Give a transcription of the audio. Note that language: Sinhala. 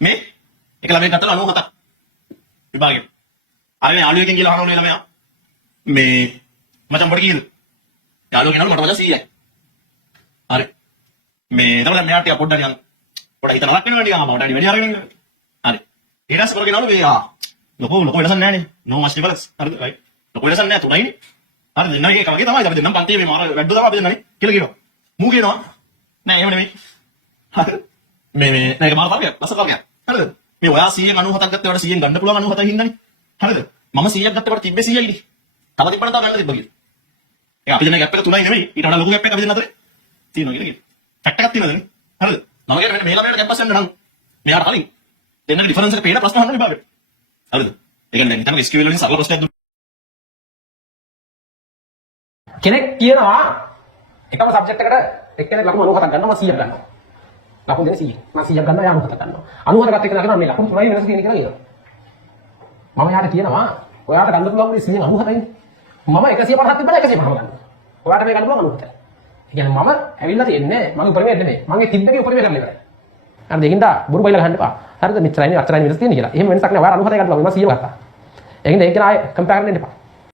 මේ එක ළමයෙක් ගත්තල 97ක් විභාගෙ. අරගෙන යාළුවෙක්ගෙන් කියලා අහනවලු ළමයා. මේ මචං උඹට කීයද? යාළුවා කියනවා මට මචං 100යි. හරි. මේ එතකොට මෙයාට ටික පොඩ්ඩක් නිකන් පොඩ්ඩක් හිත නරක වෙනවා නිකන් මට වැඩි අරගෙන ඉන්න. හරි. ඊට පස්සේ කරගෙනවලු මේ ලොකෝ වෙනසක් නැහැ නේ. no much difference. හරිද? right. ලොකෝ වෙනසක් නැහැ තුනයිනේ. හරිද? දෙන්නා එක වගේ තමයි. අපි දෙන්නම් පන්තියේ මේ මාර වැඩ තමයි අපි දෙන්නනේ කියලා කියනවා. මූ කියනවා නෑ එහෙම නෙමෙයි. හරි. මේ නෑ ඒක මාර තරගයක්. ලස්ස තරගයක්. හරිද? මේ ඔයා 197ක් ගත්තේ ඔයාලට 100ෙන් ගන්න පුළුවන් 97ක් හින්දානේ. හරිද? මම 100ක් ගත්තකොට තිබ්බේ 100යිනේ. තව තිබ්බනම් තව ගන්න තිබ්බ කියලා. ඒ අපි දෙන ගැප් එක තුනයි නෙමෙයි. ඊට වඩා ලොකු ගැප් එකක් අපි දෙන්න අතරේ තියෙනවා කියලා කියනවා. ෆැක්ට් එකක් තියෙනවද නේ? හරිද? මම කියන්නේ මෙන්න මේ ළමයාට කැම්පස් යන්න නම් මෙයාට කලින් දෙන්නගේ ඩිෆරන්ස් එක පේන ප්‍රශ්න අහන්න විභාගෙට. හරිද? ඒ කියන්නේ දැන් හිතන්න SQL වලින් සරල ප්‍රශ්නයක් දුන්නා. කෙනෙක් කියනවා එකම සබ්ජෙක්ට් එකට එක්කෙනෙක් ලකුණු 97ක් ගන්නවා මම 100ක් ගන්නවා. ලකුණු දෙන 100. මම 100ක් ගන්නවා එයා 97ක් ගන්නවා. 97 ගත්ත කෙනා කියනවා මේ ලකුණු තුනයි වෙනස තියෙන කියලා කියනවා. මම එයාට කියනවා ඔයාට ගන්න පුළුවන් මේ 100න් 97යිනේ. මම 150ක් තිබ්බම 150ම ගන්නවා. ඔයාට මේ ගන්න පුළුවන් 97යි. ඒ කියන්නේ මම ඇවිල්ලා තියෙන්නේ මගේ උපරිමය නෙමෙයි. මගේ තිබ්බේ උපරිමය කරන්න ඉවරයි. අර දෙකින්ද බොරු බයිලා ගන්න එපා. හරිද? මෙච්චරයි නේ අච්චරයි වෙනස තියෙන්නේ කියලා. එහෙම වෙනසක් නෑ. ඔයාලා 97යි ගන්න පුළුවන්. මම 100 ගත්තා. ඒකින්ද ඒක නාය කම්පැර් කරන්න එපා.